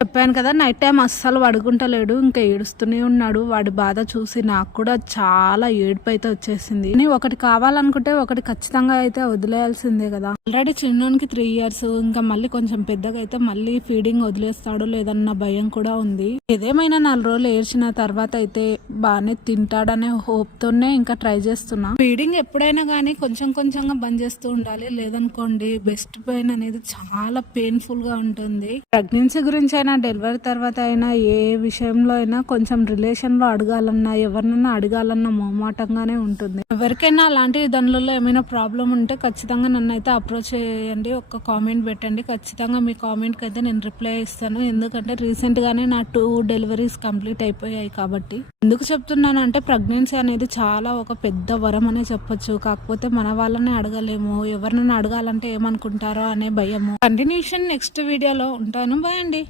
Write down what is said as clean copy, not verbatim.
చెప్పాను కదా, night time అస్సలు పడుకుంటలేడు, ఇంకా ఏడుస్తూనే ఉన్నాడు. వాడి బాధ చూసి నాకు కూడా చాలా ఏడుపు అయితే వచ్చేసింది. ఒకటి కావాలనుకుంటే ఒకటి ఖచ్చితంగా అయితే వదిలేయాల్సిందే కదా. ఆల్రెడీ చిన్నోనికి 3 years, ఇంకా మళ్ళీ కొంచెం పెద్దగా అయితే మళ్ళీ ఫీడింగ్ వదిలేస్తాడు లేదన్న భయం కూడా ఉంది. ఏదేమైనా 4 రోజులు ఏడ్చిన తర్వాత అయితే బాగానే తింటాడనే హోప్ తోనే ఇంకా ట్రై చేస్తున్నా. ఫీడింగ్ ఎప్పుడైనా కానీ కొంచెం కొంచెంగా బంద్ చేస్తూ ఉండాలి, లేదనుకోండి బెస్ట్ పెయిన్ అనేది చాలా పెయిన్ఫుల్ గా ఉంటుంది. ప్రెగ్నెన్సీ గురించి అయినా, డెలివరీ తర్వాత అయినా, ఏ విషయంలో అయినా కొంచెం రిలేషన్ లో అడగాలన్నా, ఎవరినైనా అడగాలన్నా మొహమాటంగానే ఉంటుంది. ఎవరికైనా అలాంటి దానిలో ఏమైనా ప్రాబ్లం ఉంటే ఖచ్చితంగా నన్ను అయితే అప్రోచ్ చేయండి, ఒక కామెంట్ పెట్టండి. ఖచ్చితంగా మీ కామెంట్ కి అయితే నేను రిప్లై ఇస్తాను. ఎందుకంటే రీసెంట్ గానే నా 2 డెలివరీస్ కంప్లీట్ అయిపోయాయి కాబట్టి. ఎందుకు చెప్తున్నాను అంటే ప్రెగ్నెన్సీ అనేది చాలా ఒక పెద్ద వరం అనే చెప్పొచ్చు. కాకపోతే మన వాళ్ళని అడగలేము, ఎవరినైనా అడగాలంటే ఏమనుకుంటారో అనే భయము. కంటిన్యూషన్ నెక్స్ట్ వీడియోలో ఉంటాను. బాయ్ అండి.